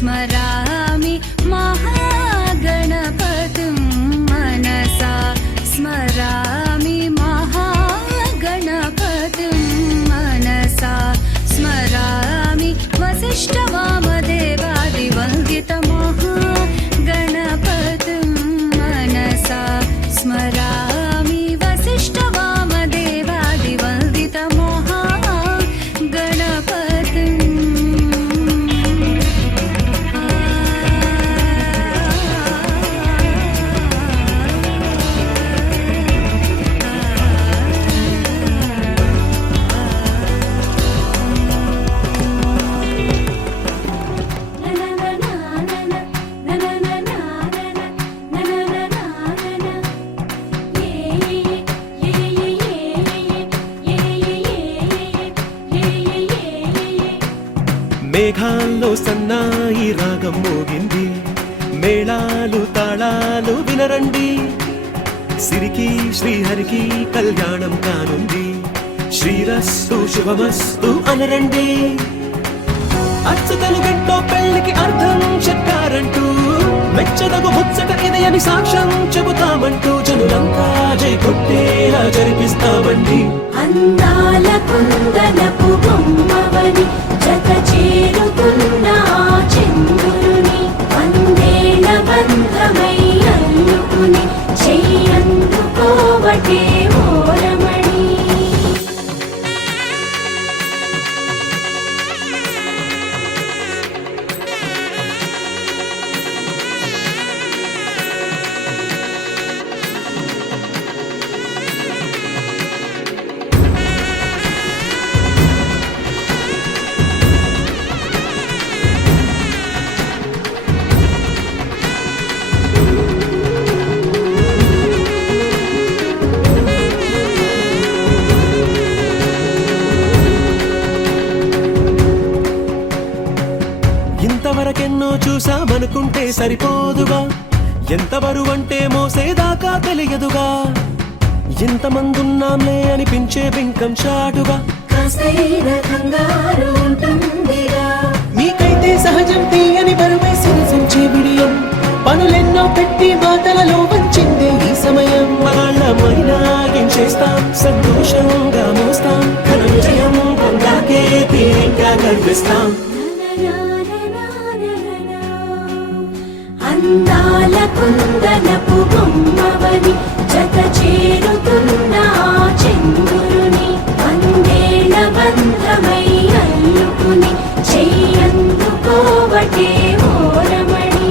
स्मरामि महागणपतिं मनसा स्मरामि महागणपतिं मनसा स्मरामि वसिष्ठवामदेवादिवन्दितमहागणपतिं मनसा स्मरामि वसिष्ठवामदेवादिवन्दितमहागणपतिम् మేఘాల్లో సన్నాయి రాగం మోగింది, మేళాలు తాళాలు వినరండి, సిరికి శ్రీహరికి కళ్యాణం కానుంది, శ్రీరస్తు శుభమస్తు అనరండి. అచ్చతలు గంటో పెళ్లికి అర్థం చెప్పారంటూ, మెచ్చదగు ముచ్చట ఇది అని సాక్ష్యం చెబుతామంటూ, జనులంతా జై కొట్టేలా జరిపిస్తామండి. అందాల కుందనపు బొమ్మవని జత చేరుతున్న చంద్రుని, వందేళ్ల బంధమై అల్లుకుని చెయ్యందుకోవటే ఓరమణి. ఇంతవరకెన్నో చూసామనుకుంటే సరిపోదుగా, ఎంత బరువంటే మోసేదాకా తెలియదుగా, ఇంతమందున్నాంలే అనిపించే బింకం చాటుగా, కాస్తైన కంగారు ఉంటుందిగా. మీకైతే సహజం తీయని బరువై సిరిసించే బిడియం, పనులెన్నో పెట్టి మాటలలో వంచిందే ఈ సమయం. వాళ్ళమైనా ఏం చేస్తాం, సంతోషంగా మోస్తాం, ఘన విజయం పొందాకే తీరిగ్గా కనిపిస్తాం. అందాల కుందనపు బొమ్మవని జత చేరుతున్న చంద్రుని, వందేళ్ల బంధమై అల్లుకుని చెయ్యందుకోవటే ఓరమణి.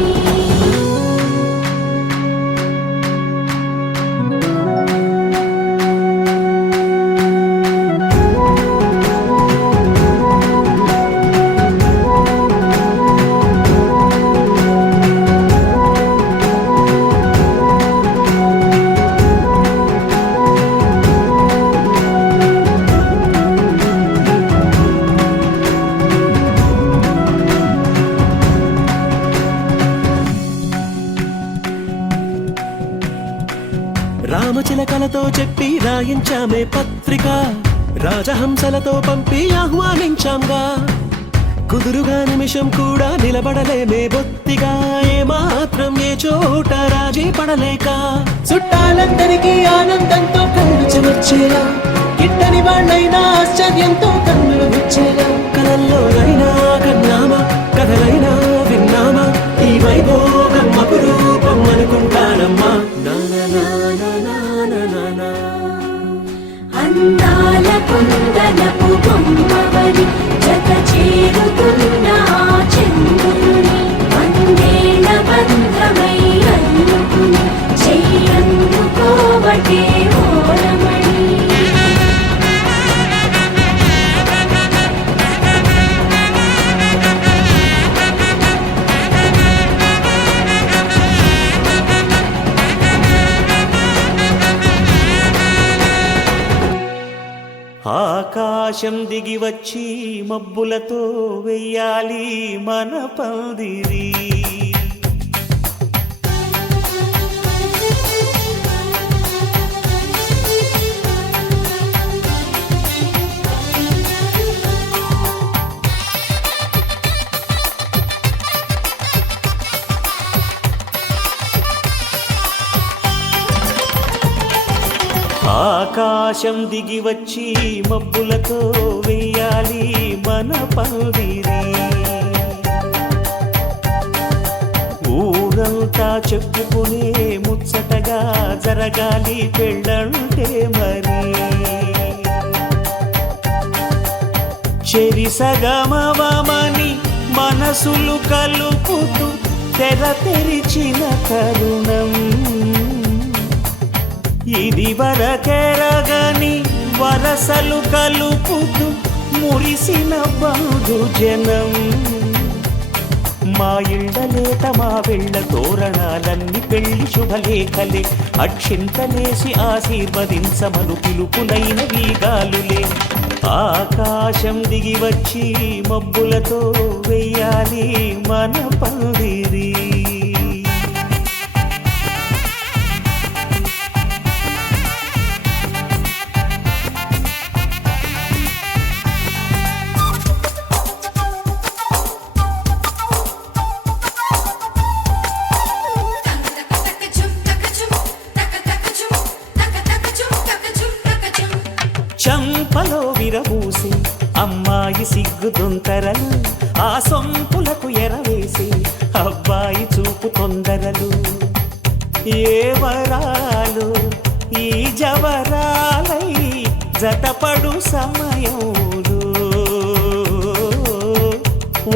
రామచిలకలతో చెప్పి రాయించామే పత్రిక, రాజహంసలతో పంపి ఆహ్వానించాంగా, కుదురుగా నిమిషం కూడా నిలబడలేమే బొత్తిగా, ఏమాత్రం ఏ చోట రాజీ పడలేక, చుట్టాలందరికీ ఆనందంతో కళ్ళు చెమర్చేలా, గిట్టని వాళ్ళైనా ఆశ్చర్యంతో కన్నులు వచ్చేలా, కలల్లోనైనా కన్నామా, కథలైనా విన్నామా, ఈ వైభోగం అపురూపం అనుకుంటానమ్మా. అందాల కుందనపు బొమ్మవని జత చేరుతున్న చంద్రుని, వందేళ్ల బంధమై అల్లుకుని చెయ్యందుకోవటే ఓరమణి. ఆకాశం దిగి వచ్చి మబ్బులతో వెయ్యాలి మన పందిరి, ఆకాశం దిగి వచ్చి మబ్బులతో వెయ్యాలి మన పందిరి. ఊరంతా చెప్పుకునే ముచ్చటగా జరగాలి పెళ్ళంటే మరి. చెరిసగమవమని మనసులు కలుపుతూ తెర తెరిచిన తరుణం. ఇది వరకెరగని వరసలు కలుపుతూ మురిసిన బంధుజనం. మా ఇళ్ళలేత మా వెళ్ళ తోరణాలన్నీ పెళ్లి శుభలేఖలే. అక్షింతలేసి ఆశీర్వదించమను పిలుపులైన వీగాలులే. ఆకాశం దిగి వచ్చి మబ్బులతో వెయ్యాలి మన పందిరి. చంపలో విరబూసి అమ్మాయి సిగ్గుదొంతరలు. ఆ సొంపులకు ఎరవేసి అబ్బాయి చూపు తొందరలు. ఏ వరాలు ఈ జవరాలై జతపడు సమయంలో.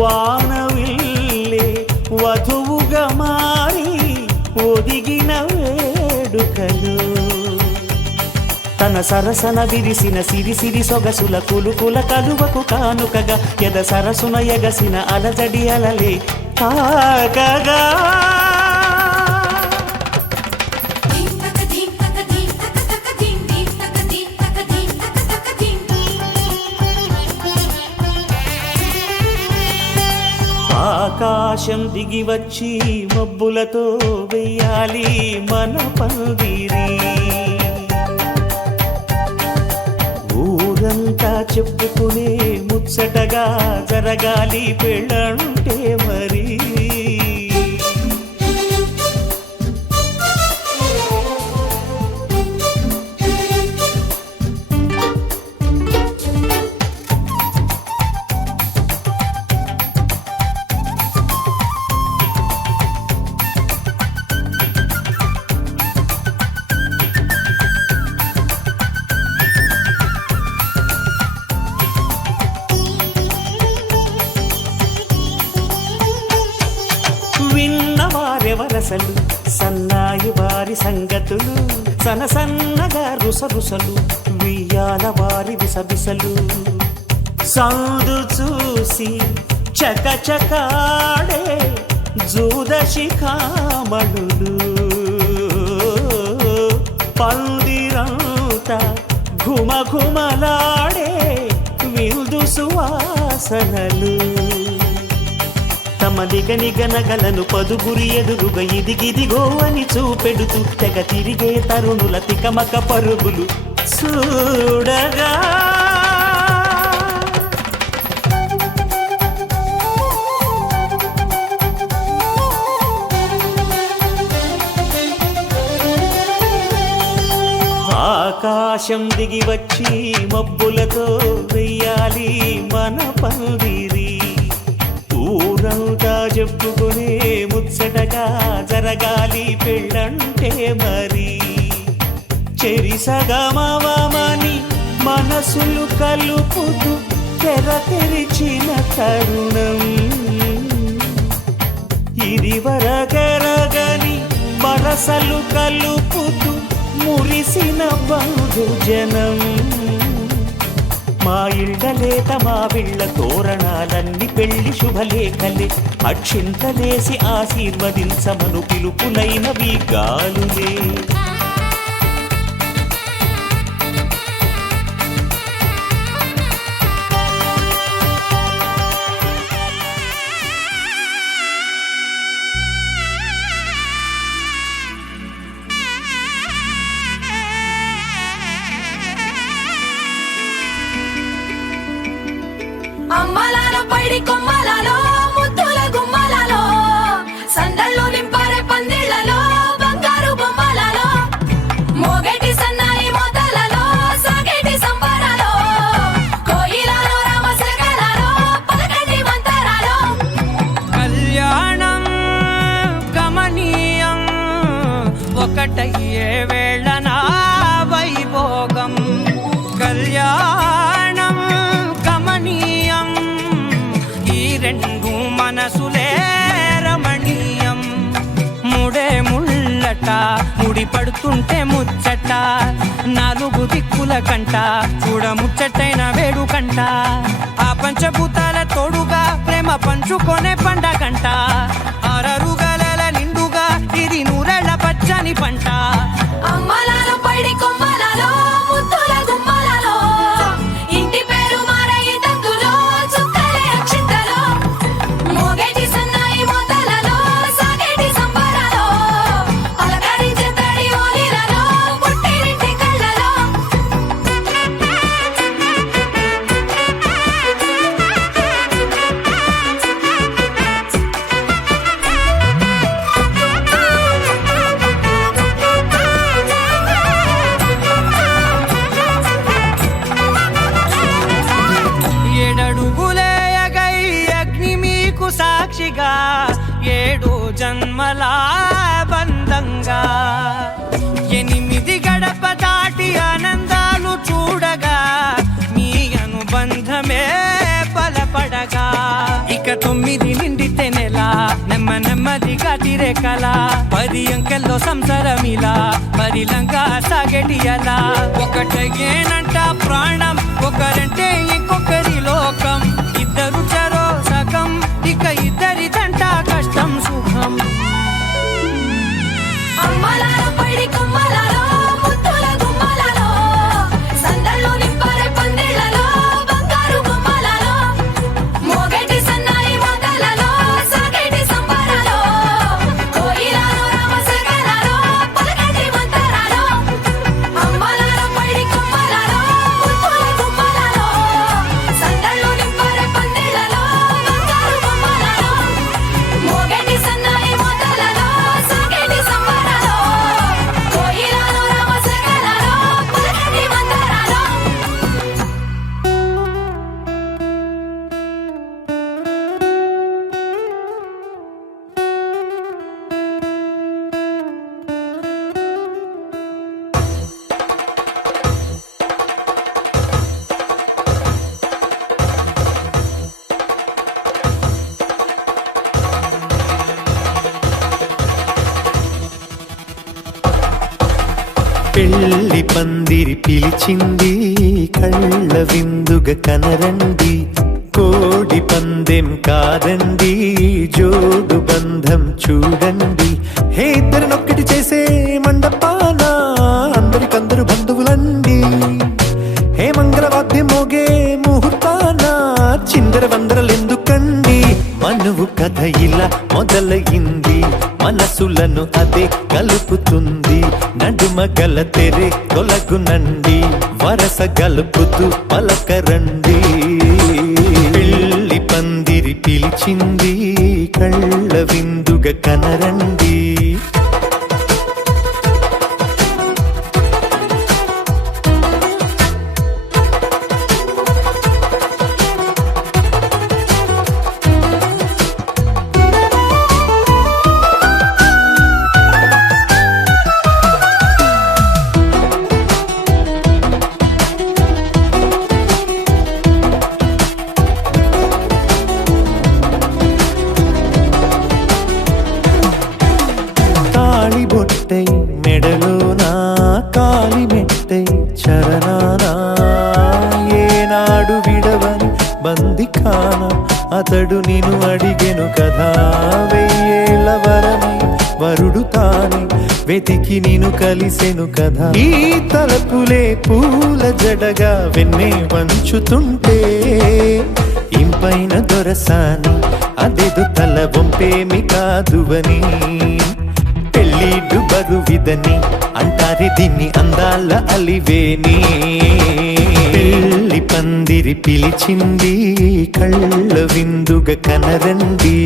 వానవిల్లే వధువుగా మారి ఒదిగిన వేడుకలు. తన సరసన విరిసిన సిరిసిరి సొగసుల కులుకుల కలువకు కానుకగా ఎద సరసున ఎగసిన అలజడి అలలే తాకగా. ఆకాశం దిగి వచ్చి మబ్బులతో వెయ్యాలి మన పందిరి. ఊరంతా చెప్పుకునే ముచ్చటగా జరగాలి పెళ్ళంటే మరి. విన్నవారెవరసలు సన్నాయి వారి సంగతులు. సనసన్నగా రుసరుసలు వియ్యాల వారి విసబిసలు. సందు చూసి చకచకాడే జూదశిఖామణులు. పందిరంతా ఘుమఘుమలాడే విందు సువాసనలు. తమ నిగనిగనగలను పదుగురి ఎదురుగా ఇదిగిదిగో అని చూపెడుతూ తెగ తిరిగే తరుణుల తికమక పరుగులు చూడగా. ఆకాశం దిగి వచ్చి మబ్బులతో వెయ్యాలి మన పందిరి. ఊరంతా చెప్పుకునే ముచ్చటగా జరగాలి పెళ్ళంటే మరి. చెరిసగమవమని మనసులు కలుపుతూ తెర తెరిచిన తరుణం. ఇది వరకెరగని వరసలు కలుపుతూ మురిసిన బంధుజనం. మా ఇళ్ళలేత మా వీళ్ళ తోరణాలన్నీ పెళ్లి శుభలేఖలే. అక్షింతలేసి ఆశీర్వదించమను పిలుపులైనవి గాలులే. అమ్మలాల పైడి కొమ్మలలో ముద్దుల గుమ్మలలో సందళ్ళు నింపారే పందిళ్లలో బంగారు బొమ్మలలో మనసులే రమణీయం ముడే ముళ్ళట ముడి పడుతుంటే ముచ్చట నాలుగు దిక్కుల కంట చూడ ముచ్చటైన వేడుకంట ఆ పంచభూతాల తోడుగా ప్రేమ పంచుకొనే పండగంట ఆరరుగల నిండుగా ఇది నూరెళ్ళ పచ్చని పంట అమ్మలాలో పడి కొమ్మలలో ముద్దుల గుమ్మలలో ఇంటి పేరు మారయి తందులో చుక్కలే అక్షింతలో మోగేటి సన్నాయి మోతలలో సాగేటి సంబరాలో పలకరించే తడి ఓలిలలో పుట్టినింటి కళ్ళలో ఏడడుగులే ఎగై అగ్ని మీకు సాక్షిగా ఏడు జన్మల బంధంగా ఎనిమిది గడప దాటి ఆనందాలు చూడగా మీ అనుబంధమే బలపడగా ఇక 9 నిండితే నెల నెమ్మదిగా తిరేకల 10 అంకెల్లో సంసారమిలా పరిలంగా సాగేటియలా ఒకటేనంట ప్రాణం ఒకరంటే ఇంకొకరి లోకం ఇద్దరు చరో సగం ఇక ఇద్దరిదంట కష్టం సుఖం అమ్మలాలో పడి కొమ్మలలో ముద్దుల గుమ్మలలో సందళ్ళు నింపరే పందిళ్ళలో బంగారు గుమ్మలలో మోగేటి సన్నాయి మోతలలో సాగేటి సంబరాలో కోయిలలో రామసగలలో పలకటి మంతరాలో అమ్మలాలో పడి కొమ్మలలో ముద్దుల గుమ్మలలో సందళ్ళు నింపరే పందిళ్ళలో బంగారు గుమ్మలలో మోగేటి సన్నాయి మోతలలో సాగేటి సంబరాలో కోయిలలో రామసగలలో పలకటి మంతరాలో పెళ్లి పందిరి పిలిచింది కళ్ళ విందుగా కనరండి కోడి పందెం కాదండి జోడు బంధం చూడండి హే ఇద్దరినొక్కటి చేసే మండపాన అందరికందరు బంధువులండి హే మంగళవాద్యం మోగే ముహూర్తాన చిందర వందరలెందుకండి మనువు కథ ఇలా మొదలయింది మనసులను అదే కలుపుతుంది నడుమ గల తెరే తొలగునండి వరస గలుపుతూ పలకరండి పెళ్లి పందిరి పిలిచింది కళ్ళ విందుగా కనరండి తాళి బొట్టై మెడలోనా కాలి మెట్టై చరణానా ఏనాడు విడవని బందిఖాన అతడు నిన్ను అడిగెను కదా వెయ్యేళ్ళ వరమై వరుడు తానే వెతికి నిన్ను కలిసెను కదా ఈ తలపులే పూల జడగా వెన్నే వంచుతుంటే ఇంపైన దొరసాని అదేదో తల వంపేమి కాదువని పెళ్ళిడు బరువిదని అంటారే దీన్ని అందాల అలివేని పెళ్లి పందిరి పిలిచింది కళ్ళ విందుగా కనరండి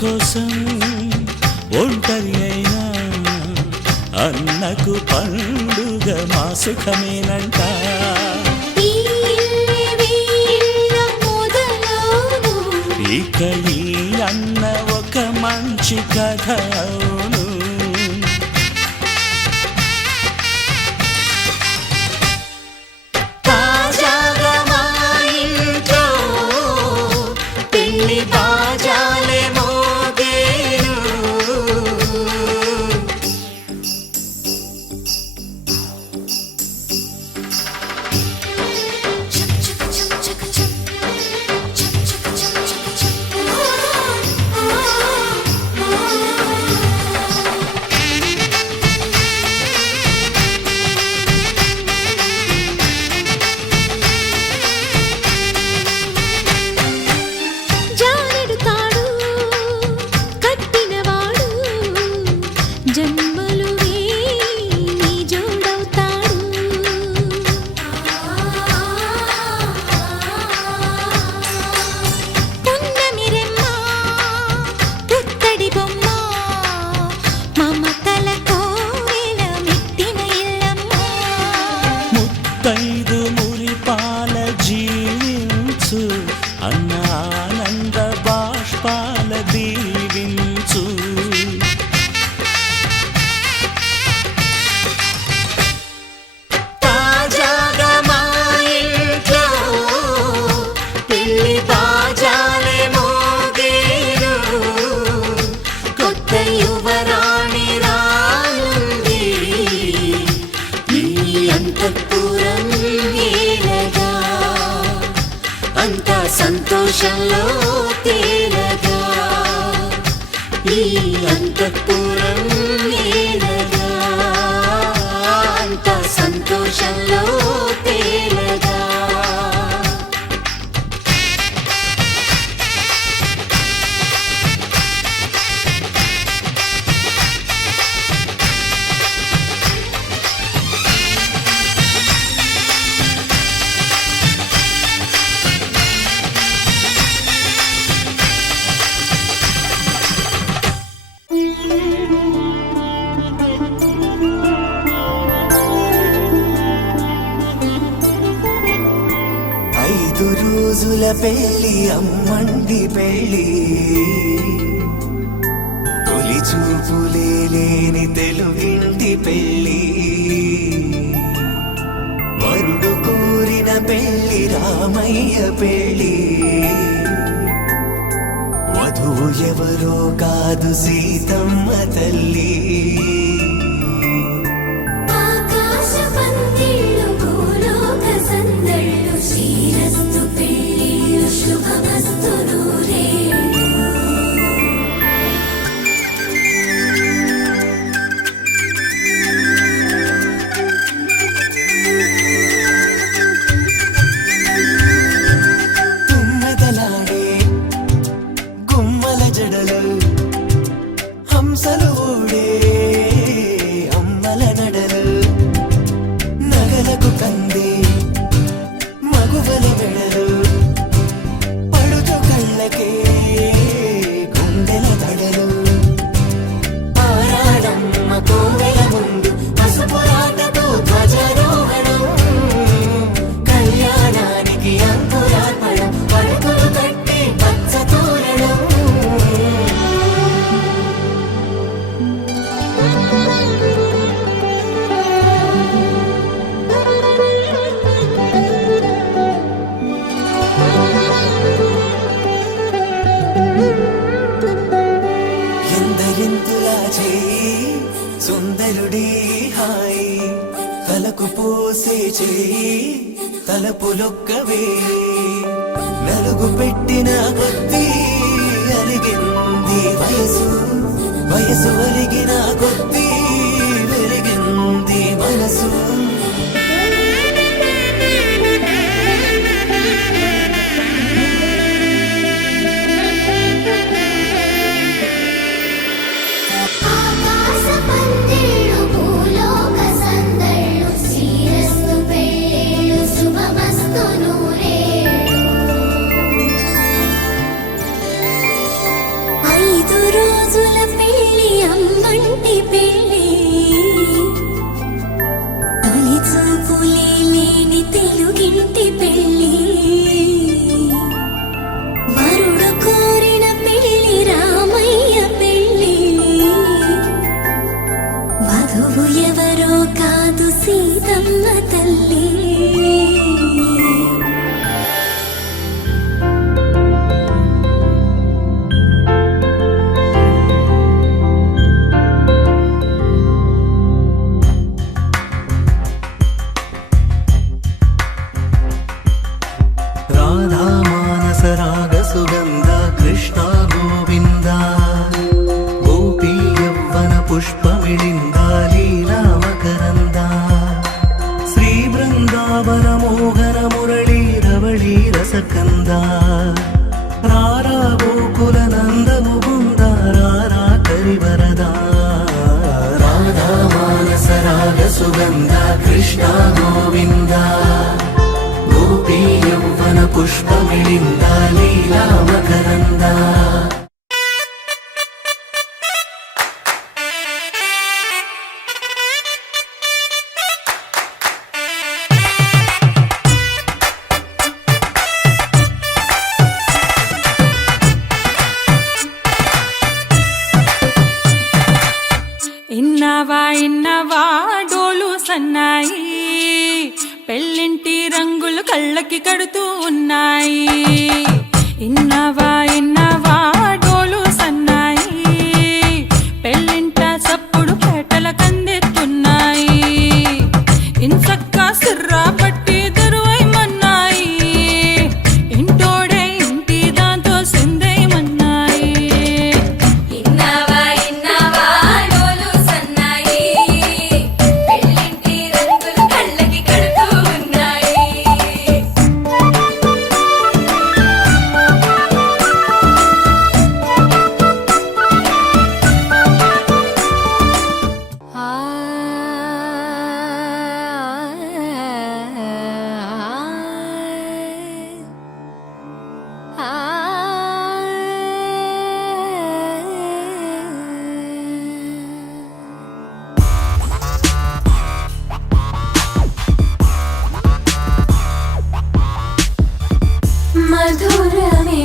కోసం ఒంటరి అయినా అన్నకు పండుగ మా సుఖమేనంట. ఇక ఈ అన్న ఒక మంచి కథ అవును. తాజాగా మా ఇంట్లో పెళ్లి బాజాలే మోగేను. జానెడు తాడు కట్టినవాడు జన్మలు నీ జోడవుతాడు. పున్నమిరెమ్మ పుత్తడి బొమ్మ మమతల కోవెల మెట్టిన ఇల్లమ్మ. ముత్తైదు మురిపాల జీవించు అన్న ఆనంద బాష్పాల దీవించు. తాజాగా మా ఇంట్లో పెళ్లి బాజాలే మోగేను. కొత్త యువరాణి రానుంది ఈ అంతఃపురం ఏలగా. అంతా సంతోషంలో తేలగా ఈ అంతఃపురం ఏలగా. అంతా సంతోషంలో తేలగా. ఐదు రోజుల పెళ్లి అమ్మండి పెళ్లి. తొలి చూపులే లేని తెలుగింటి పెళ్లి. వరుడు కోరిన పెళ్లి రామయ్య పెళ్లి. వధువు ఎవరో కాదు సీతమ్మ తల్లి. ఆకాశ పందిళ్ళు భూలోక సందళ్ళు శ్రీరస్తు పెళ్ళిళ్ళు శుభమస్తు నూరేళ్ళు. తుమ్మెదలాడే గుమ్మల జడలు హంసలు ఊడే అమ్మల నడలు. నగలకు కంది మగువల వెడలు పడుచు కళ్ళకే గుండెల దడలు. ఆరాడమ్మ కోవెల ముందు పసుపు రాటతో ధ్వజారోహణం. కళ్యాణానికి అంకురార్పణం పడకలు కట్టి పచ్చ తోరణం. ఎందరింతులా చేయి సుందరుడే హాయి. తలకు పోసే చేయి తలపులొక్కవే. నలుగు పెట్టిన కొద్దీ అలిగింది వయసు. వయసు అలిగిన కొద్దీ వెలిగింది మనసు. ఆకాశ పందిళ్ళు భూలోక సందళ్ళు శ్రీరస్తు పెళ్ళిళ్ళు శుభమస్తు నూరేళ్ళు. ఐదు తల్లి రాధా మానస రాగ సుగంధ కృష్ణ గోవింద గోపీ యవ్వన పుష్పమిళింద లీలా మకరంద శ్రీ బృందావన మోహన మురళీ రవళీ రసకంద రారా గోకుల నంద ముకుంద రారా కరివరద రాధా మానస రాగ సుగంధ కృష్ణ గోవింద గోపీ యౌవన పుష్పమిళింద లీలా మకరంద ఇన్నవా డోలు సన్నాయి పెళ్ళింటి రంగులు కళ్ళకి కడుతూ ఉన్నాయి. ఇన్నవా డోలు సన్నాయి పెళ్ళింట చప్పుడు పేటల కందెత్తున్నాయి. ఇంచక్క సిర్రా పట్టి దరువైమన్నాయి ఇంటోడే ఇంటి దాంతో సిందేయమన్నాయి. మధురమే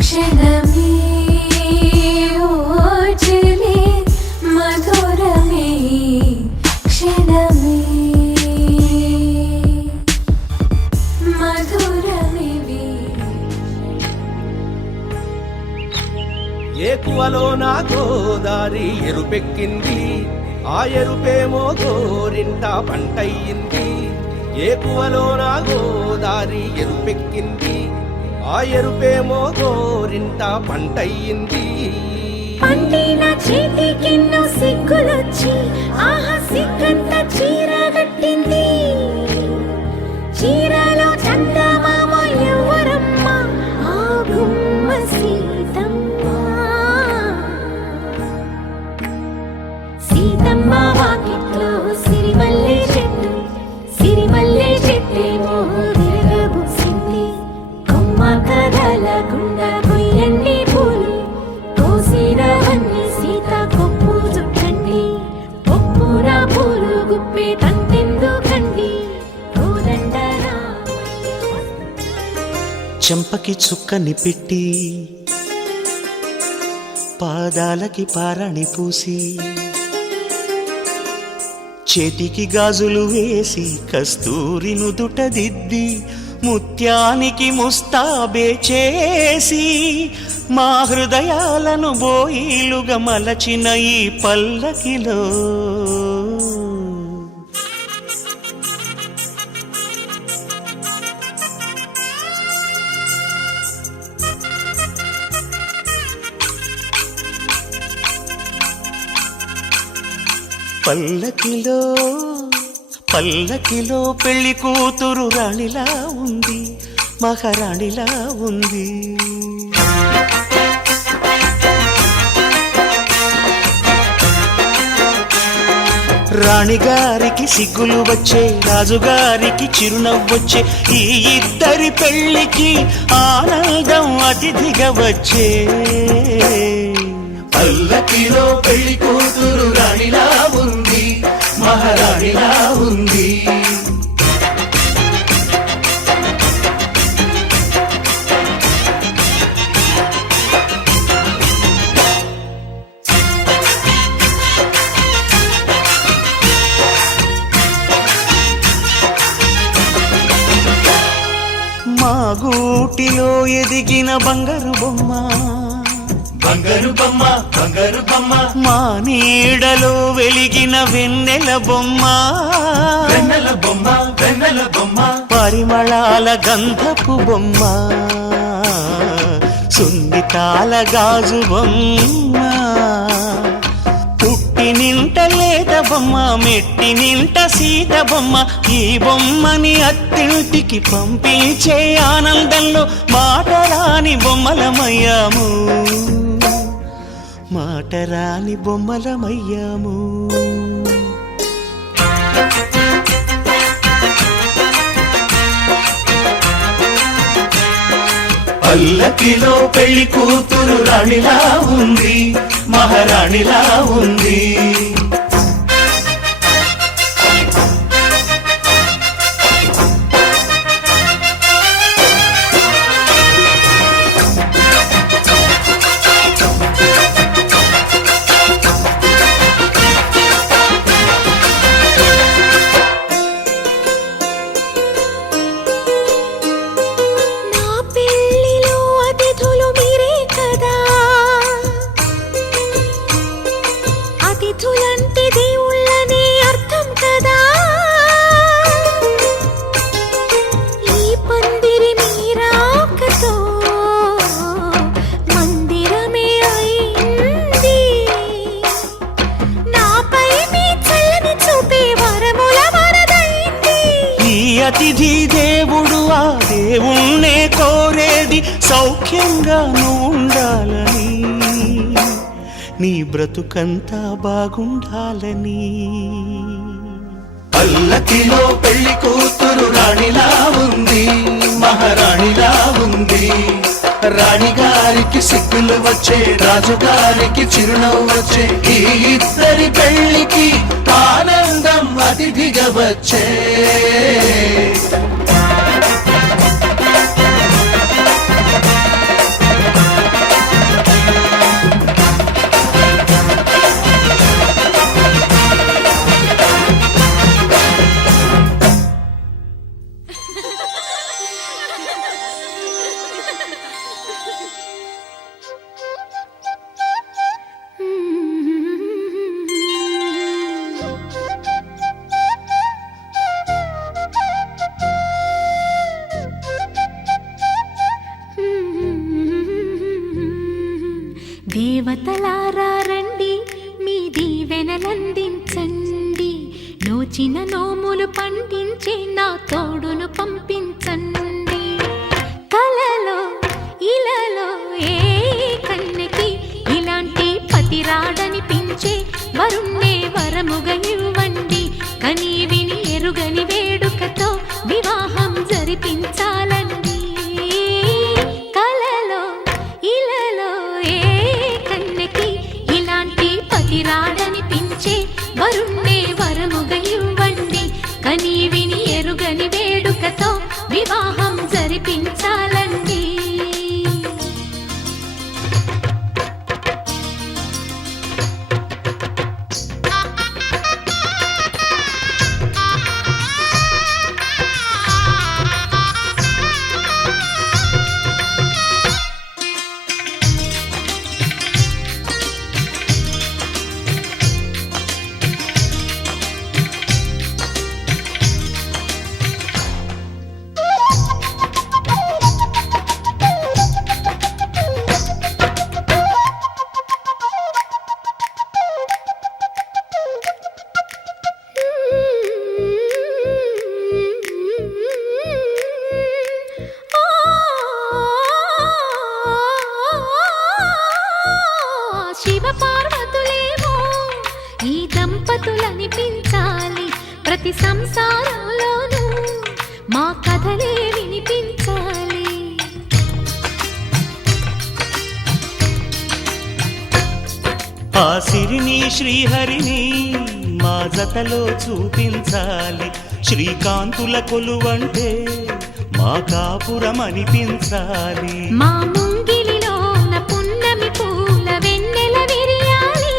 క్షణమే ఓజలే మధురమే క్షణమే మధురమే ఏకువలో నా గోదారి ఎరుపెక్కింది, ఆ ఎరుపేమో గోరింట పంటయ్యింది. ఏకువలో నా గోదారి ఎరుపెక్కింది, ఆ ఎరుపేమో గోరింట పంటయ్యింది. పండిన చేతికెన్నో సిగ్గులొచ్చి ఆహా సిగ్గంత చీర కట్టింది. చీరలో చందమామ ఎవరమ్మ ఆ గుమ్మ సీతమ్మ. సీతమ్మ వాకిట్లో సిరిమల్లె చెట్టు, సిరిమల్లె చెట్టేమో విరగబూసింది. కొమ్మ కదలకుండా కొయ్యండి పూలు, కోసినవన్నీ సీత కొప్పు చుట్టండి. కొప్పున పూలు గుప్పే తంతెందుకండి కోదండరా. చెంపకి చుక్కని పెట్టి పాదాలకి పారాణి పూసి చేతికి గాజులు వేసి కస్తూరి నుదుట దిద్ది ముత్యానికి ముస్తాబే చేసి మా హృదయాలను బోయిలుగా మలచిన ఈ పల్లకిలో పల్లకిలో పల్లకిలో పెళ్లి కూతురు రాణిలా ఉంది, మహారాణిలా ఉంది. రాణిగారికి సిగ్గులు వచ్చే, రాజుగారికి చిరునవ్వొచ్చే, ఈ ఇద్దరి పెళ్లికి ఆనందం అతిథిగా వచ్చే. పల్లకిలో పెళ్లి కూతురు రాణిలా ఉంది, మహారాణిలా ఉంది. గూటిలో ఎదిగిన బంగారు బొమ్మ బంగారు బొమ్మ బంగారు బొమ్మ మా నీడలో వెలిగిన వెన్నెల బొమ్మ వెన్నెల బొమ్మ వెన్నెల బొమ్మ పరిమళాల గంధపు బొమ్మ సున్నితాల గాజు బొమ్మ పుట్టి నింట లేత బొమ్మ మెట్టి నింట సీత బొమ్మ ఈ బొమ్మని అత్తింటికి పంపించే ఆనందంలో మాటరాని బొమ్మలమయ్యాము మాటరాని బొమ్మలమయ్యాము పల్లకిలో పెళ్లి కూతురు రాణిలా ఉంది మహారాణిలా ఉంది నా పెళ్ళిలో అతిథులు మీరే కదా అతిథులంటే దేవుళ్ళనే అర్థం కదా ఈ పందిరి మీరాకతో మందిరమే అయింది నాపై మీ చల్లని చూపే వరముల వరదైంది ఈ అతిథి దేవుడు ఆ దేవుణ్ణే కోరేది సౌఖ్యంగా నువ్వు ఉండాలని నీ బ్రతుకంతా బాగుండాలని పల్లకిలో పెళ్లి కూతురు రాణిలా ఉంది మహారాణిలా ఉంది రాణిగారికి సిగ్గులు వచ్చే రాజుగారికి చిరునవ్వు వచ్చే ఈ ఇద్దరి పెళ్లికి ఆనందం అతిథిగా వచ్చే దేవతలారా రండి మీ దీవెనలందించండి నోచిన నోములు పండించే నా తోడును పంపించండి కలలో ఇలలో ఏ కన్నెకి ఇలాంటి పతి రాడనిపించే వరుణ్ణే వరముగా ఇవ్వండి కని విని ఎరుగని వేడుకతో వివాహం జరిపించాలండి కలలో ఇలలో ఏ కన్నెకి ఇలాంటి పతి రాడనిపించే వరుణ్ణే వరముగా ఇవ్వండి కని విని ఎరుగని వేడుకతో వివాహం జరిపించాలండి శివ పార్వతులేమో ఈ దంపతులనిపించాలి ప్రతి సంసారంలోనూ మా కథలే వినిపించాలి ఆ సిరిని శ్రీహరిని మా జతలో చూపించాలి శ్రీకాంతుల కొలువంటే మా కాపురం అనిపించాలి మా ముంగిలిలోన పున్నమి పూల వెన్నెల విరియాలి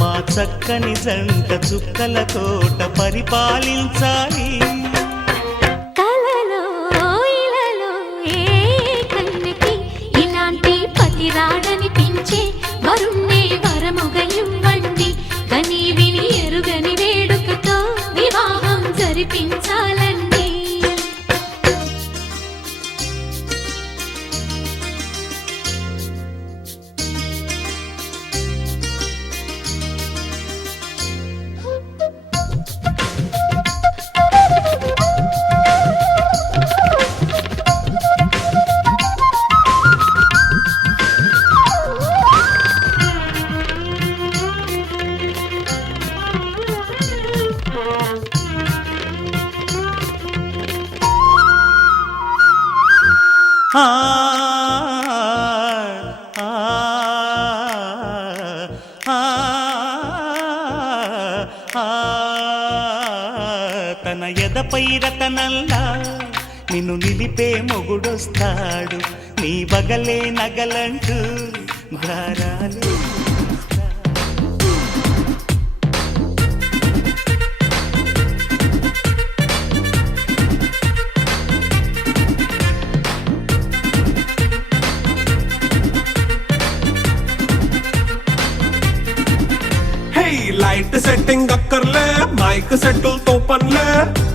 మా చక్కని జంట చుక్కల తోట పరిపాలించాలి కలలో ఇలలో ఏ మురిపించాలండి. ఆ, ఆ, ఆ, ఆ, తన ఎదపై రతనల్లా నిన్ను నిలిపే మొగుడొస్తాడు, నీ బగలే నగలంటూ ధారాలు. లైట్ సెట్టింగ్ అక్కర్లే, మైక్ సెట్టుల్ తో పనిలే,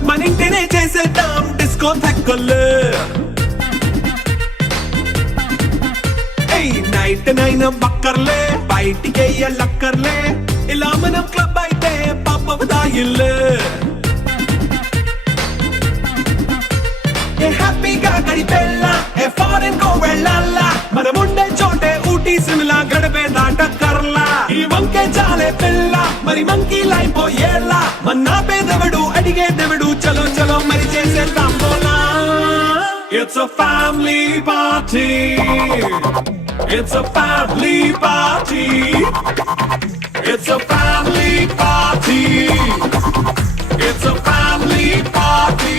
మన ఇంటినే చేసేద్దాం డిస్కో థెక్కలే. నైట్ నైన్ బక్కర్లే, బయటికి వెయ్యలక్కర్లే, ఇలా మనం క్లబ్ అయితే పాపదాయిల్లే. హ్యాపీగా గడిపెళ్ళ ఏ ఫారెన్ కో వెళ్ళాలా, మనం ఉండే చోటే ఊటీ సిమ్లా గడిపే దాటక్కర్లా. ఈ వంకే చాలే పిల్ల మరి మంకీ లైపోయేలా, మన్నా పేదవడు అడిగే దేవుడు, చలో చలో మరి చేసేద్దాం బోలా. It's a family party. It's a family party. It's a family party. It's a family party.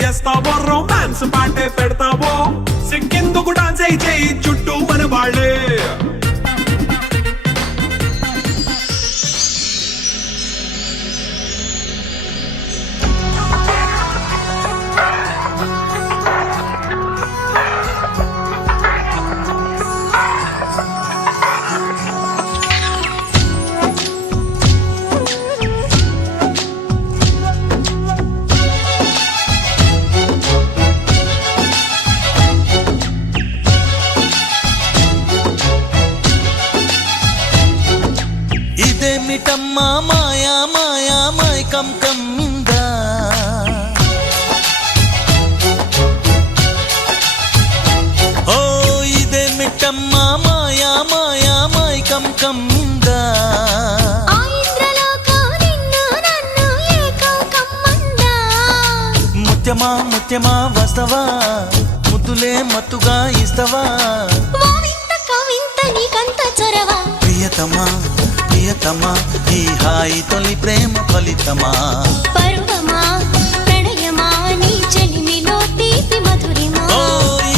చేస్తావో, రొమాన్స్ పాటే పెడతావో, సిక్కెందుకు డాన్స్ అయి చేయి చుట్టూ మన వాళ్ళే. ఇదేమిటమ్మా మాయా మాయా మైకం కమ్మిందా, ఓ ఇదేమిటమ్మా మాయా మాయా మైకం కమ్మిందా. ముత్యమా ముత్యమా వస్తవా, ముద్దులే మత్తుగా ఇస్తవా, ప్రియతమా ప్రియతమా ఈ హాయి తొలి ప్రేమ ఫలితమా. పరువమా ప్రణయమా నీ చెలిమిలో తీపి మధురిమా, ఓ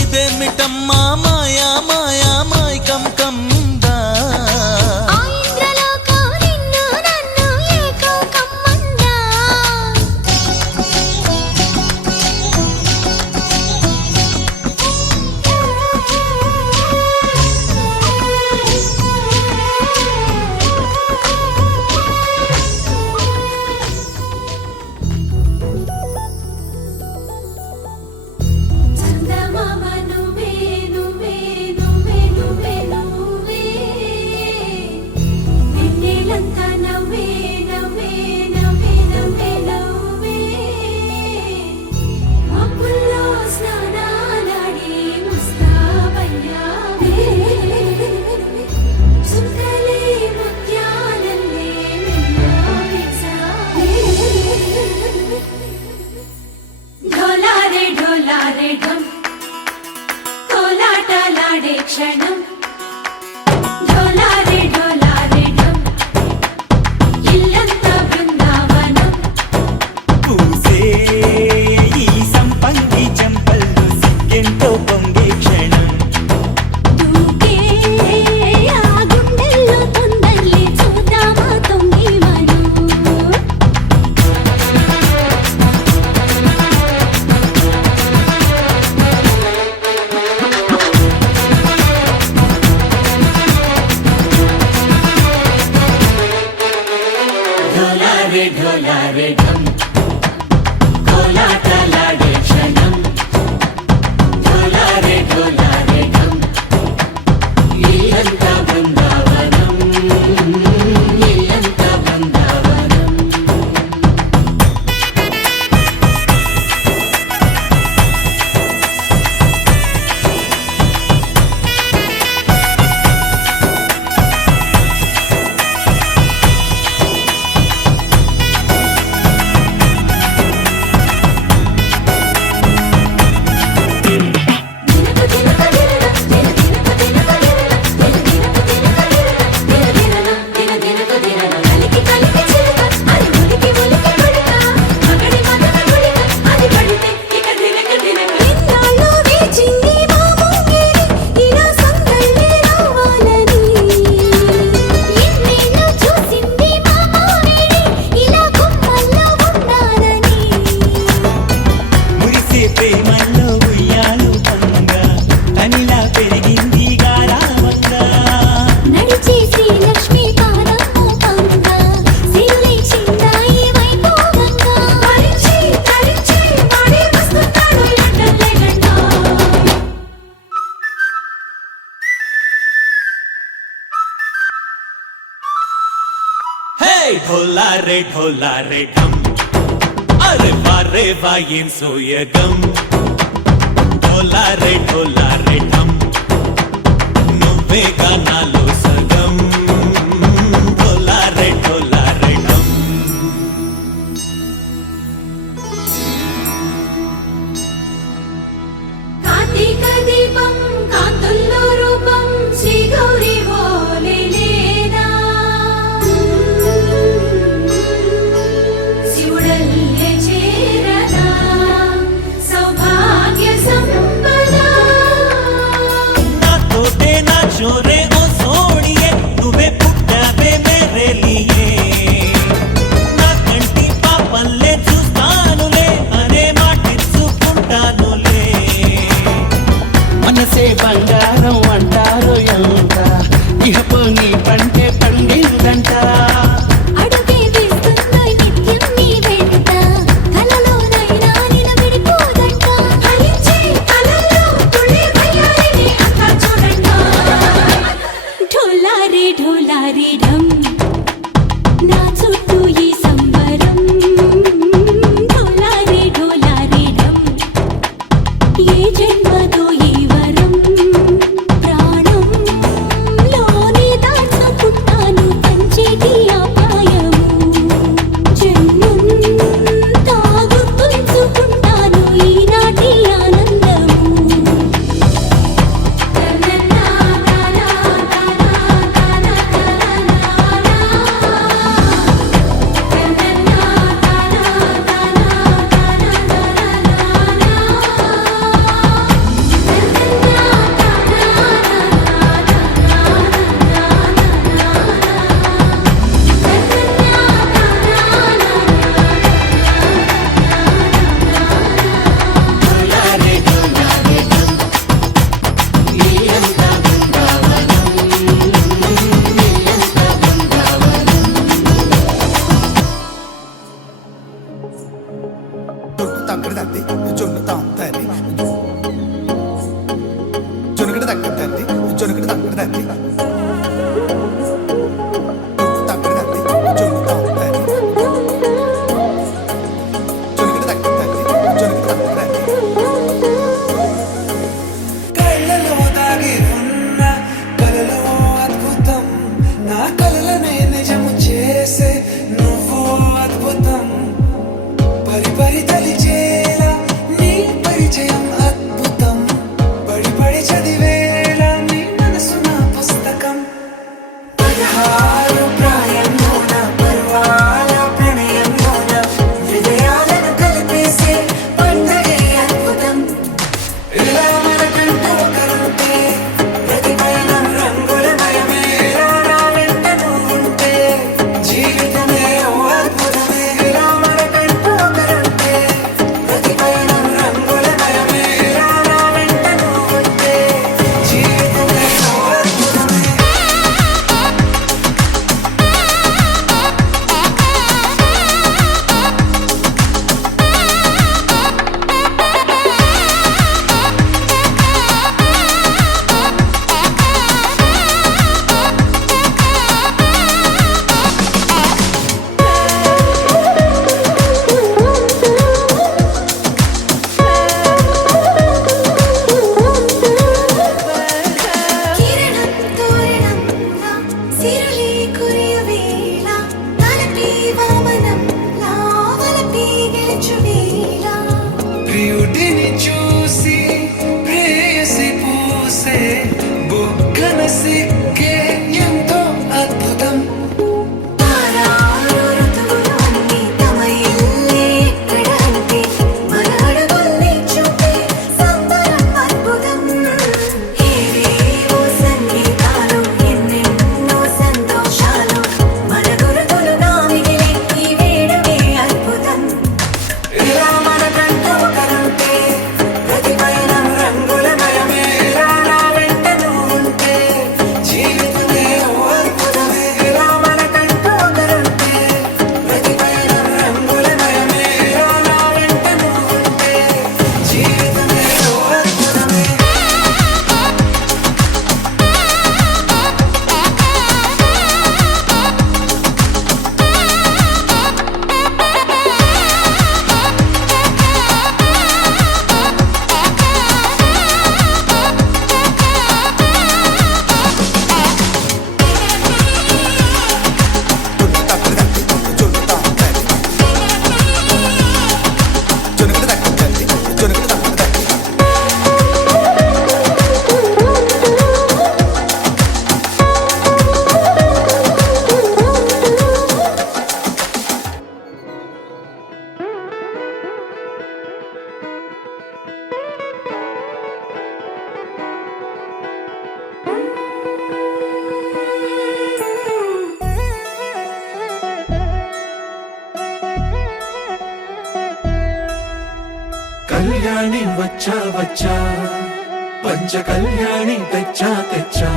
ఇదేమిటమ్మా మాయా మాయా మైకం కమ్మిందా. క్షణం ढोला रे ढम अरे वारे वाइन सोयगम ढोला रे ढम నువ్వే గానాలో సగం ढोला रे ढम కార్తీక దీపం కాంతుల్లో రూపం శ్రీ గౌరీ ఓలే లేదా శివుడల్లే చేరదా సౌభాగ్య సంపద తోటే నా చోరే ఓ సోడియే నువ్వే పుట్టావే మేరే లియే నా కంటి పాపల్లే చూస్తానులే అనే మాటిచ్చుకుంటానులే మనసే బంగారం అంటారు ఎంత ఇహపు నీ పంటే పండిందంట అడుగే వేస్తుందో నిత్యం నీ వెంట కలలోనైనా నిన్ను విడిపోదంట ఫలించే కలల్లో తుళ్ళే వయ్యారిని అంతా చూడంట ढोला रे ढम నా చుట్టూ ఈ సంబరం ढोला रे ढम ఏ జన్మదో ఈ వరం ప్రాణం లోని దాచుకుంటాను పంచేటి అపాయము జన్మం తాగుతుంచుకుంటాను ఈనాటి ఆనందము తగ్గడ తంది జొన్ను తాంతని జొనుగడ తగ్గడ తంది జొనుగడ తగ్గడ తంది తగ్గడ తంది జొన్ను తాంతని జొనుగడ తగ్గడ తంది జొనుగడ తగ్గడ తంది కళ్ళలో దాగి ఉన్న కలలో అద్భుతం నా కలలనే నిజము చేసే నువ్వు అద్భుతం పరి తలిచేలా నీ పరిచయం అద్భుతం పడి చదివేలా నీ మనసు నా పుస్తకం 16 ప్రాయంలోన పర్వాల ప్రణయంలోన హృదయాలను కలిపేసే పండగే అద్భుతం ఇలా మనకంటూ ఒకరుంటే ప్రతి పయనం రంగులమయమే ఇలా నా వెంట నువ్వుంటే జీవితమే ఓ అద్భుతమే ఇలా మనకంటూ ఒకరుంటే ప్రతి పయనం రంగులమయమే ఇలా నా వెంట నువ్వుంటే జీవితమే ఓ అద్భుతమే కిరణం తోరణంలా సిరులే కురియవేళ తలపి వామనంలా వలపి గెలుచువేళ ప్రియుడిని చూసి ప్రేయసి పూసే బుగ్గన సిగ్గే ఎంతో అద్భుతం తారారు ఋతువులు అన్నీ తమ ఇల్లే ఎక్కడ అంటే మన అడుగుల్ని చూపే సంబరం అద్భుతం ఏవేవో సంగీతాలు ఎన్నెన్నో సంతోషాలు మన గురుతులుగా మిగిలే ఈ వేడుకే అద్భుతం ఇలా మనకంటూ ఒకరుంటే ప్రతి పయనం రంగులమయమే ఇలా నా వెంట నువ్వుంటే కళ్యాణి వచ్చా వచ్చా పంచ కళ్యాణి తెచ్చా తెచ్చా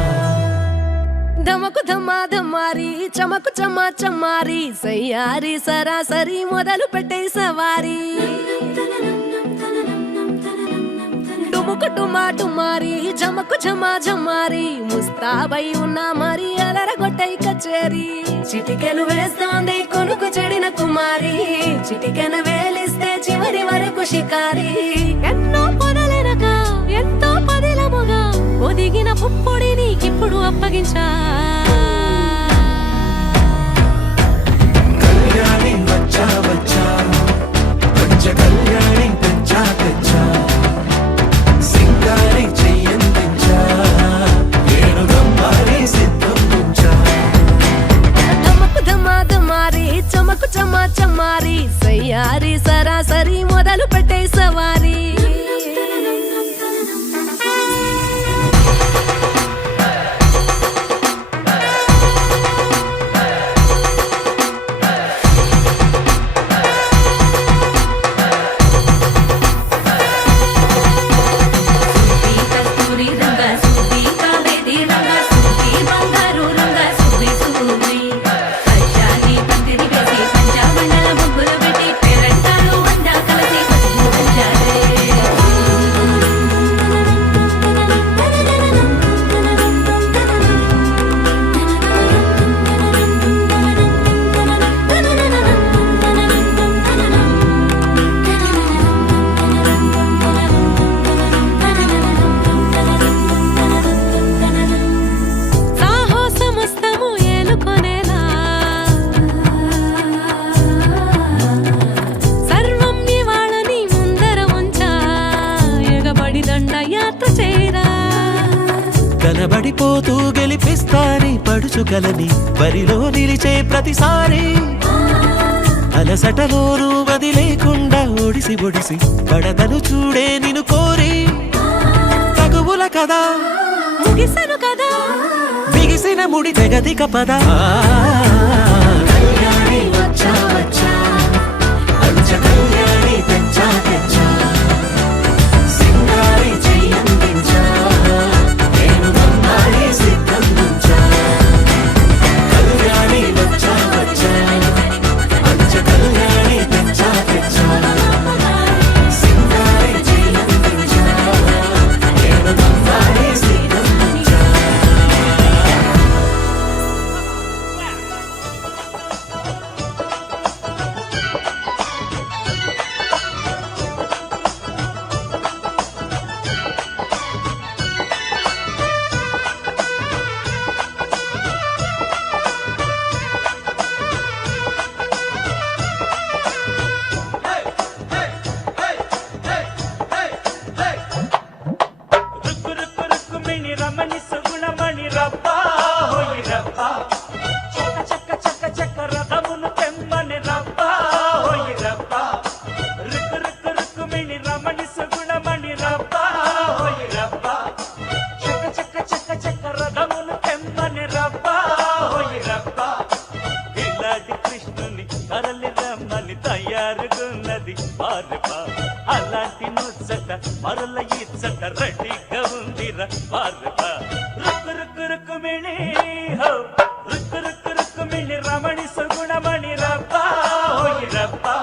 ధమకు ధమ్మా ధమ్మారి చమకు చమ్మా చమ్మారి సయ్యారి సరాసరి మొదలు పెట్టే సవారి డుముకు డుమా డుమారి జమకు జమా జమ్మారి ముస్తాబై ఉన్నా మరి అలరగొట్టై కచేరి చిటికెను వేస్తోంది కొనుకు చెడిన కుమారి చిటికెను వేలిస్తే చివరి వరకు షికారి ఎన్నో పొదలెనక ఎంతో పదిలముగా ఒదిగిన పుప్పొడి నీకిప్పుడు అప్పగించా కళ్యాణి వచ్చా వచ్చా పంచ కళ్యాణి తెచ్చా తెచ్చా సింగారి చెయ్యందించా ఏడుగమ్మారి సిద్ధం ఉంచా ధమకు ధమ్మా ధమ్మారి చమకు చమ్మా చమ్మారి సయ్యారి సరాసరి మొదలు పెట్టే సవారి కనబడిపోతూ గెలిపిస్తాని పడుచుగలని బరిలో నిలిచే ప్రతిసారి అలసటలోనూ వదిలేకుండా ఒడిసి ఒడిసి పడదను చూడే నిన్ను కోరి తగువుల కదా ముగిసను కదా బిగిసిన ముడి తెగదిక పద కళ్యాణి వచ్చా వచ్చా పంచ కళ్యాణి తెచ్చా తెచ్చా సింగారి చెయ్యందించా ఏడుగమ్మారి సిద్ధం ఉంచా కళ్యాణి వచ్చా వచ్చా పంచ కళ్యాణి తెచ్చా తెచ్చా సింగారి చెయ్యందించా ఏడుగమ్మారి సిద్ధం ఉంచా రుక్కు రుక్కు రుక్కు మిని రమణి సుగుణమణి రబ్బా హోయి రబ్బా చక్క చక్క చక్క చక్క రథమును తెమ్మని రబ్బా హోయి రబ్బా రుక్కు రుక్కు రుక్కు మిని రమణి సుగుణమణి రబ్బా హోయి రబ్బా చక్క చక్క చక్క చక్క రథమును తెమ్మని రబ్బా హోయి రబ్బా ఇలాంటి కృష్ణుని తరలి రమ్మని తయారుగున్నది బారబా అలాంటి ముచ్చట మరల ఇచ్చట రెడీగా ఉందిరా బారబా రుక్కు రుక్కు రుక్కు మిణి హో రుక్కు రుక్కు రుక్కు మిణి రమణి సుగుణమణి రబ్బా హోయి రబ్బా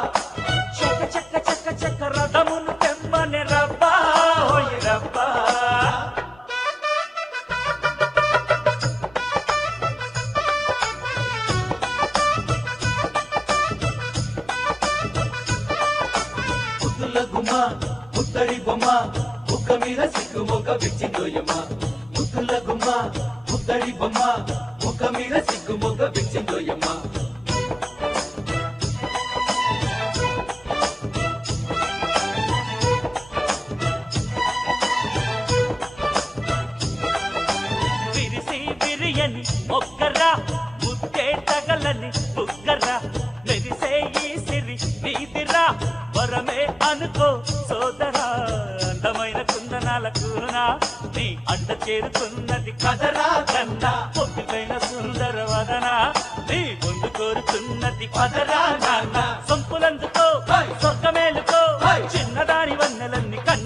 చక్క చక్క చక్క చక్క రథమును తెమ్మని రబ్బా హోయి రబ్బా ముద్దుల గుమ్మ ముద్దడి బొమ్మ బుక్క మీద సిగ్గు మొక్క విచ్చిందోయమ్మ ముద్దుల గుమ్మ ముద్దడి బొమ్మ బుక్క మీద సిగ్గు మొక్క విచ్చిందోయమ్మ విరిసి విరియని మొక్కరా ముద్దే తగలని బుగ్గరా మెరిసే ఈ సిరి నీదిరా వరమే అనుకో సోదరా అందమైన కుందనాల కూనా నీ అంట చేరుతున్నది కదరా కన్నా పొద్దుకైన సుందర వదనా నీ ముందు కోరుతున్నది పదరా నాన్న సొంపులందుకో స్వర్గమేలుకో చిన్నదాని వన్నెలన్నీ కన్న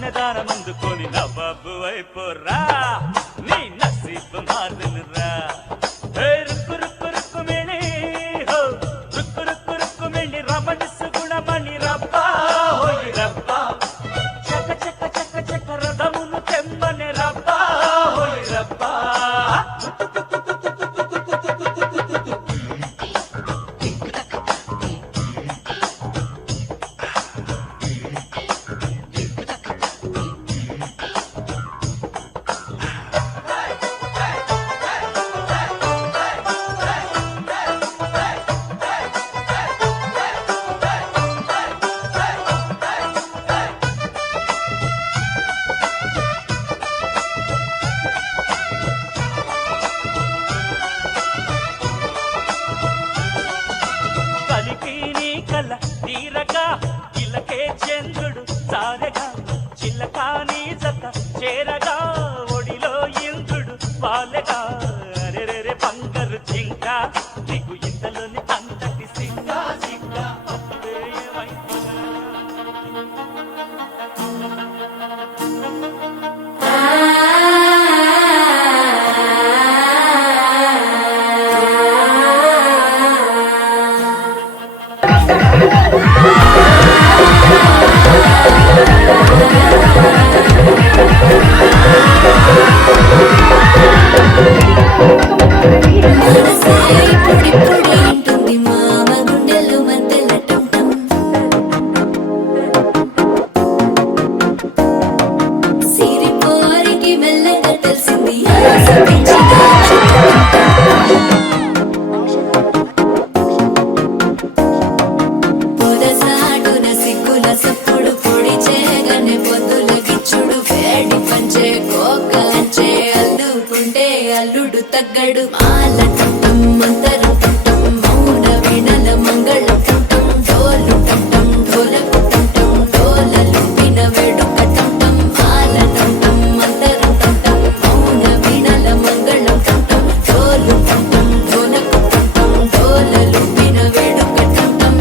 వాడగా అరెరెరె బంగారు జింక నీకు ఇంతలోని అంతటి సింగ సింగ అప్పుడే ఏమైందిరా? పొడి పొడి అంటుంది మామ గుండెల్లో మధ్యల టంటం సిరి పోరికి మెల్లగా తెలిసింది ఆశ పెంచిగా పొదసాటున సిగ్గుల సప్పుడు పొడి చేయగానే పొద్దుల గిచ్చుడు వేడి పంచే కోకలంచే అల్లుకుంటే అల్లుడు తగ్గడు మాల టంటం మంతరం టంటం మౌన వీణల మంగళం టంటం డోలు టంటం డోలకు టంటం డోలలు విన వేడుక టంటం మాల టంటం మంతరం టంటం మౌన వీణల మంగళం టంటం డోలు టంటం డోలకు టంటం డోలలు విన వేడుక టంటం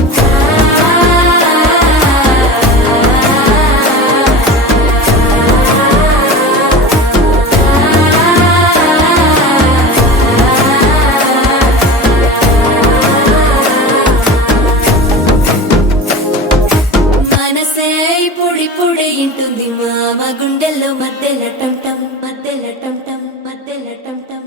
మనసే పొడి పొడి ఇంటుంది మామ గుండెల్లో మధ్యల టంటం మధ్యల టంటం మధ్యల టంటం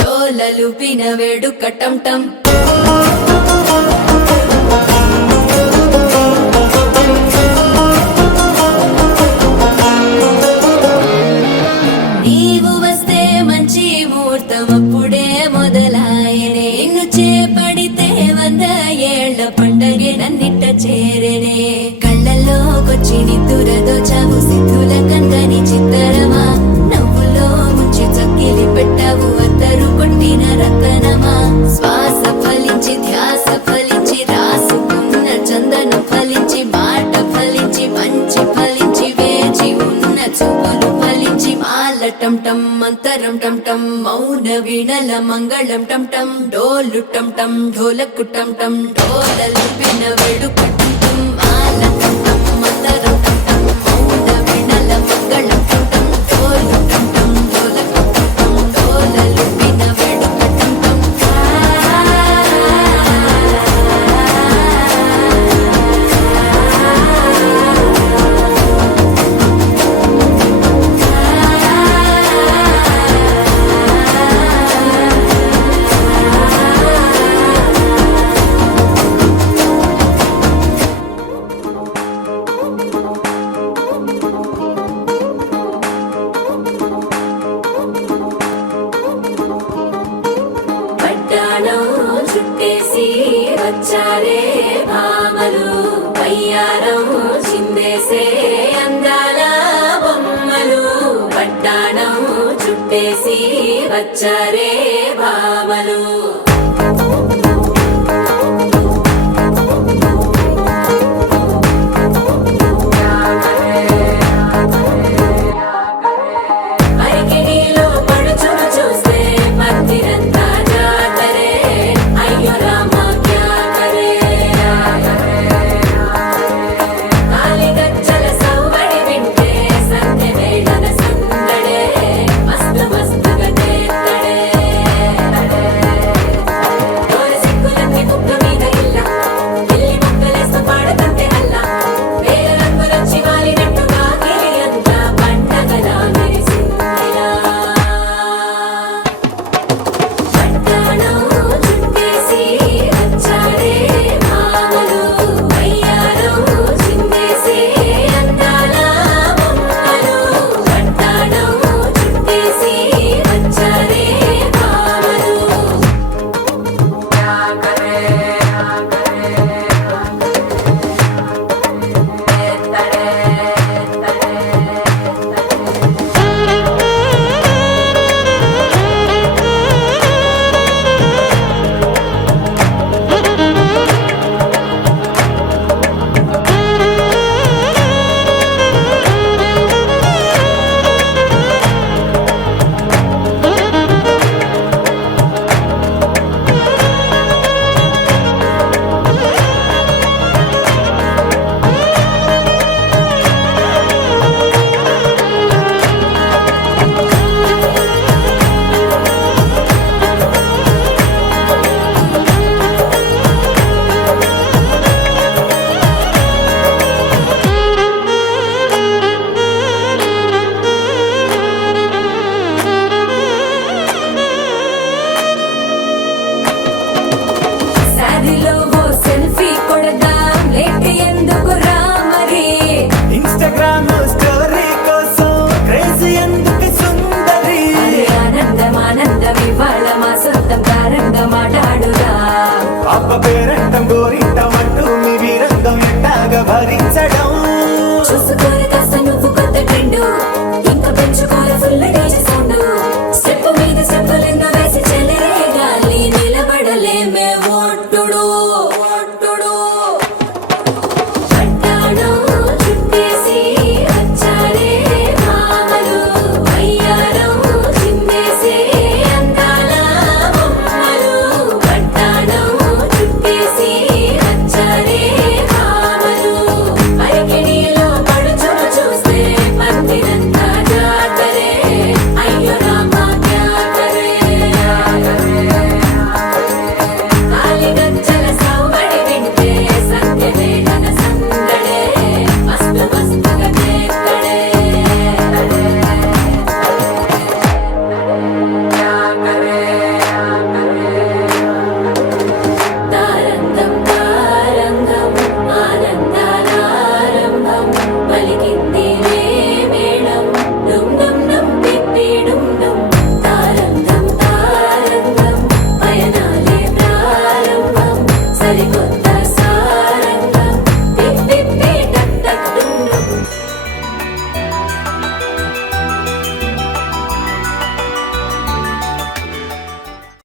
డోలలు పిన వేడుక టంటం నీవు వస్తే మంచి ముహూర్తం అప్పుడే మొదలాయనే నిన్ను చేపడితే 100 ఏళ్ల పండగే నన్నిట్ట చేరనే కళ్ళల్లోకొచ్చి నిద్దురదోచావు సిద్ధుల కందని చిత్తరమా నవ్వులో ముంచి చక్కిలి పెట్టావు అత్తరు కొట్టిన రతనమా శ్వాస ఫలించి ధ్యాస ఫలించి రాసుకున్న చందనం ఫలించి మాట ఫలించి మంచి ఫలించి వేచి ఉన్న చూపులు ఫలించి మాల టంటం మంతరం టంటం మౌన వీణల మంగళం టంటం డోలు టంటం ఢోలకు టంటం డోలలు విన వేడుక టంటం మాల టంటం మంతరం టంటం మౌన వీణల మంగళం టంటం డోలు టంటం ఢోలకు టంటం డోలలు విన వేడుక టంటం పట్టాణం చుట్టేసి వచ్చారే భామలు పయ్యారం చిందేసే అందాల బొమ్మలు పట్టాణం చుట్టేసి వచ్చారే భామలు